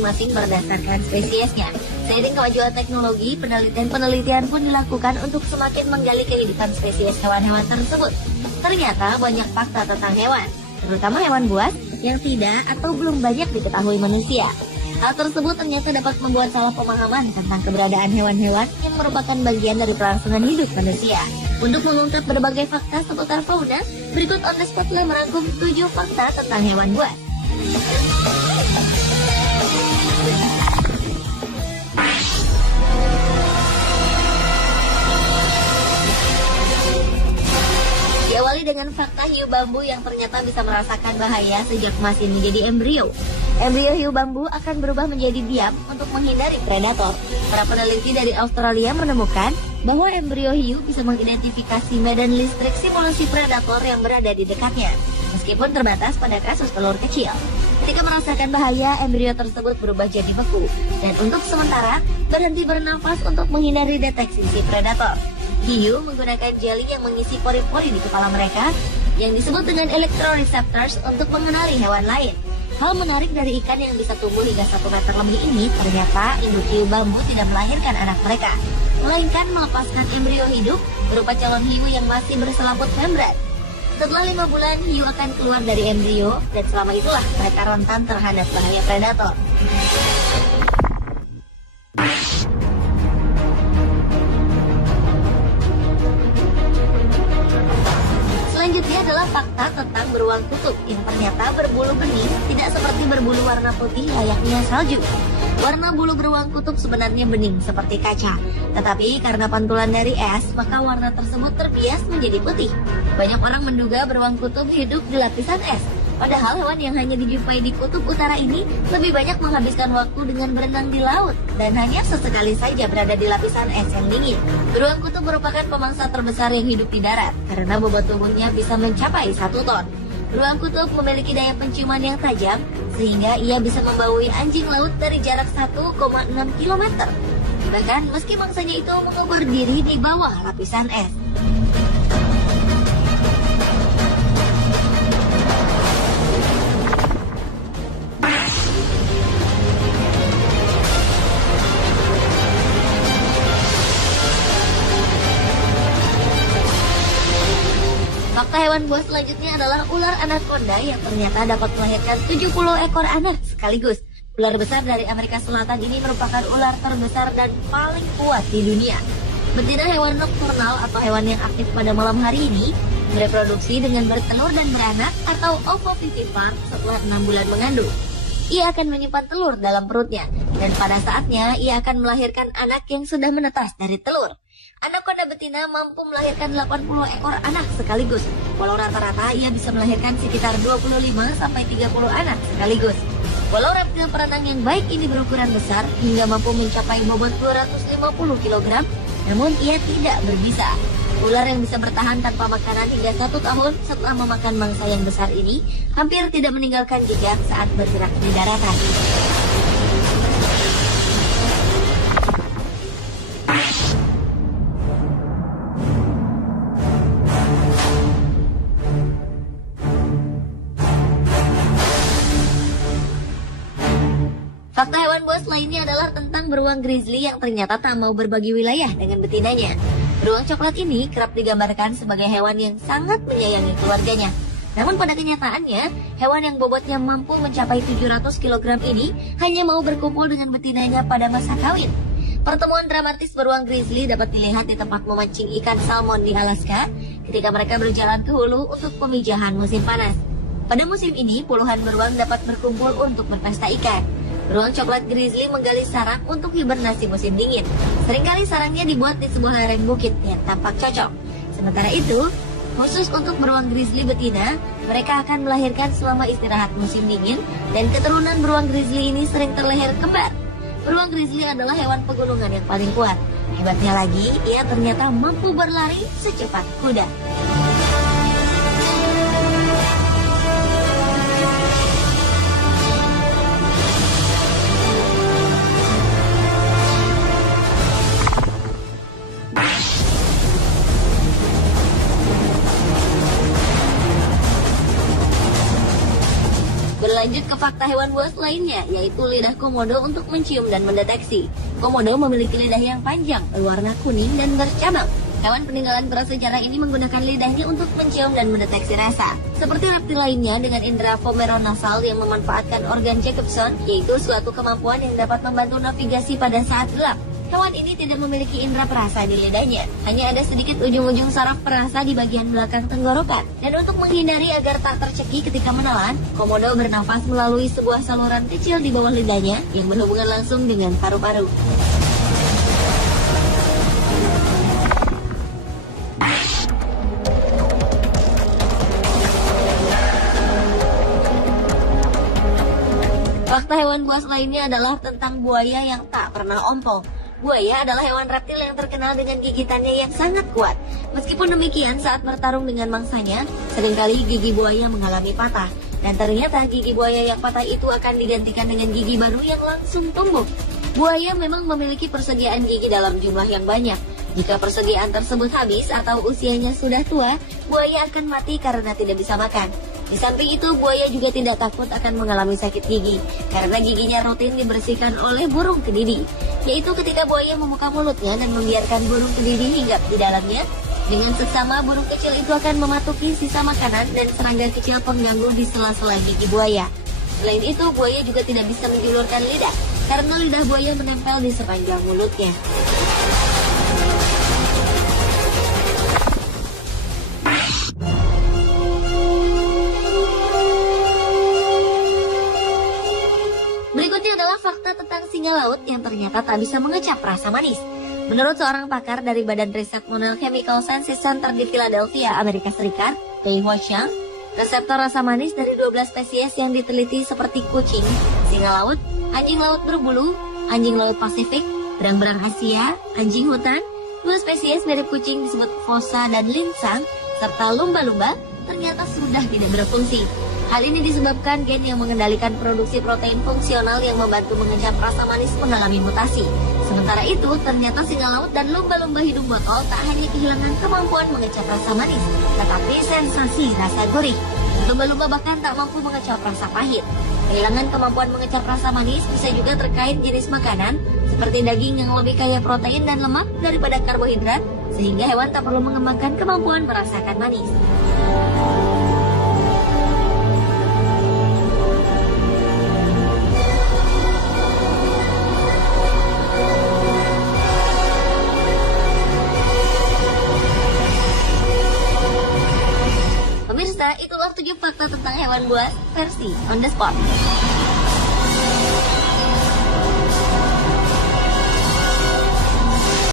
masing-masing berdasarkan spesiesnya. Seiring kemajuan teknologi, penelitian pun dilakukan untuk semakin menggali kehidupan spesies hewan-hewan tersebut. Ternyata banyak fakta tentang hewan, terutama hewan buas, yang tidak atau belum banyak diketahui manusia. Hal tersebut ternyata dapat membuat salah pemahaman tentang keberadaan hewan-hewan yang merupakan bagian dari kelangsungan hidup manusia. Untuk mengungkap berbagai fakta seputar fauna, berikut On The Spot telah merangkum 7 fakta tentang hewan buas. Diawali dengan fakta hiu bambu yang ternyata bisa merasakan bahaya sejak masih menjadi embrio. Embrio hiu bambu akan berubah menjadi diam untuk menghindari predator. Para peneliti dari Australia menemukan bahwa embrio hiu bisa mengidentifikasi medan listrik simulasi predator yang berada di dekatnya, meskipun terbatas pada kasus telur kecil. Ketika merasakan bahaya, embrio tersebut berubah jadi beku, dan untuk sementara berhenti bernafas untuk menghindari deteksi si predator. Hiu menggunakan jeli yang mengisi pori-pori di kepala mereka, yang disebut dengan electroreceptors untuk mengenali hewan lain. Hal menarik dari ikan yang bisa tumbuh hingga 1 meter lebih ini, ternyata induk hiu bambu tidak melahirkan anak mereka, melainkan melepaskan embrio hidup berupa calon hiu yang masih berselaput membran. Setelah 5 bulan, hiu akan keluar dari embrio, dan selama itulah mereka rentan terhadap bahaya predator. Selanjutnya adalah fakta tentang beruang kutub yang ternyata berbulu bening tidak seperti berbulu warna putih layaknya salju. Warna bulu beruang kutub sebenarnya bening seperti kaca, tetapi karena pantulan dari es, maka warna tersebut terbias menjadi putih. Banyak orang menduga beruang kutub hidup di lapisan es, padahal hewan yang hanya dijumpai di kutub utara ini lebih banyak menghabiskan waktu dengan berenang di laut dan hanya sesekali saja berada di lapisan es yang dingin. Beruang kutub merupakan pemangsa terbesar yang hidup di darat karena bobot tubuhnya bisa mencapai 1 ton. Beruang kutub memiliki daya penciuman yang tajam sehingga ia bisa membaui anjing laut dari jarak 1,6 km. Bahkan meski mangsanya itu mengubur diri di bawah lapisan es. Fakta hewan buas selanjutnya adalah ular anaconda yang ternyata dapat melahirkan 70 ekor anak sekaligus. Ular besar dari Amerika Selatan ini merupakan ular terbesar dan paling kuat di dunia. Betina hewan nokturnal atau hewan yang aktif pada malam hari ini bereproduksi dengan bertelur dan beranak atau ovovivipan setelah 6 bulan mengandung. Ia akan menyimpan telur dalam perutnya, dan pada saatnya ia akan melahirkan anak yang sudah menetas dari telur. Anaconda betina mampu melahirkan 80 ekor anak sekaligus, walau rata-rata ia bisa melahirkan sekitar 25-30 anak sekaligus. Walau reptil perenang yang baik ini berukuran besar hingga mampu mencapai bobot 250 kg, namun ia tidak berbisa. Ular yang bisa bertahan tanpa makanan hingga 1 tahun setelah memakan mangsa yang besar ini hampir tidak meninggalkan jejak saat bergerak di daratan. Fakta hewan buas lainnya adalah tentang beruang grizzly yang ternyata tak mau berbagi wilayah dengan betinanya. Beruang coklat ini kerap digambarkan sebagai hewan yang sangat menyayangi keluarganya. Namun pada kenyataannya, hewan yang bobotnya mampu mencapai 700 kg ini hanya mau berkumpul dengan betinanya pada masa kawin. Pertemuan dramatis beruang grizzly dapat dilihat di tempat memancing ikan salmon di Alaska ketika mereka berjalan ke hulu untuk pemijahan musim panas. Pada musim ini, puluhan beruang dapat berkumpul untuk berpesta ikan. Beruang coklat grizzly menggali sarang untuk hibernasi musim dingin. Seringkali sarangnya dibuat di sebuah lereng bukit yang tampak cocok. Sementara itu, khusus untuk beruang grizzly betina, mereka akan melahirkan selama istirahat musim dingin, dan keturunan beruang grizzly ini sering terlahir kembar. Beruang grizzly adalah hewan pegunungan yang paling kuat. Hebatnya lagi, ia ternyata mampu berlari secepat kuda. Berlanjut ke fakta fakta hewan buas lainnya, yaitu lidah komodo untuk mencium dan mendeteksi. Komodo memiliki lidah yang panjang, berwarna kuning dan bercabang. Hewan peninggalan prasejarah ini menggunakan lidahnya untuk mencium dan mendeteksi rasa. Seperti reptil lainnya dengan indera vomeronasal yang memanfaatkan organ Jacobson, yaitu suatu kemampuan yang dapat membantu navigasi pada saat gelap. Hewan ini tidak memiliki indera perasa di lidahnya, hanya ada sedikit ujung-ujung saraf perasa di bagian belakang tenggorokan. Dan untuk menghindari agar tak tercekik ketika menelan, komodo bernafas melalui sebuah saluran kecil di bawah lidahnya yang berhubungan langsung dengan paru-paru. Fakta hewan buas lainnya adalah tentang buaya yang tak pernah ompong. Buaya adalah hewan reptil yang terkenal dengan gigitannya yang sangat kuat. Meskipun demikian, saat bertarung dengan mangsanya, seringkali gigi buaya mengalami patah. Dan ternyata gigi buaya yang patah itu akan digantikan dengan gigi baru yang langsung tumbuh. Buaya memang memiliki persediaan gigi dalam jumlah yang banyak. Jika persediaan tersebut habis atau usianya sudah tua, buaya akan mati karena tidak bisa makan. Di samping itu, buaya juga tidak takut akan mengalami sakit gigi, karena giginya rutin dibersihkan oleh burung kedidi. Yaitu ketika buaya membuka mulutnya dan membiarkan burung kedidi hinggap di dalamnya, dengan seksama burung kecil itu akan mematuki sisa makanan dan serangga kecil pengganggu di sela-sela gigi buaya. Selain itu, buaya juga tidak bisa menjulurkan lidah, karena lidah buaya menempel di sepanjang mulutnya. Berikutnya adalah fakta tentang singa laut yang ternyata tak bisa mengecap rasa manis. Menurut seorang pakar dari Badan Riset Monel Chemical Sciences Center di Philadelphia, Amerika Serikat, Pei Huaxiang, reseptor rasa manis dari 12 spesies yang diteliti seperti kucing, singa laut, anjing laut berbulu, anjing laut Pasifik, berang-berang Asia, anjing hutan, 2 spesies mirip kucing disebut fossa dan linsang, serta lumba-lumba ternyata sudah tidak berfungsi. Hal ini disebabkan gen yang mengendalikan produksi protein fungsional yang membantu mengecap rasa manis mengalami mutasi. Sementara itu, ternyata singa laut dan lumba-lumba hidung botol tak hanya kehilangan kemampuan mengecap rasa manis, tetapi sensasi rasa gurih. Lumba-lumba bahkan tak mampu mengecap rasa pahit. Kehilangan kemampuan mengecap rasa manis bisa juga terkait jenis makanan, seperti daging yang lebih kaya protein dan lemak daripada karbohidrat, sehingga hewan tak perlu mengembangkan kemampuan merasakan manis. Pemirsa, itulah 7 fakta tentang hewan buas versi on the spot.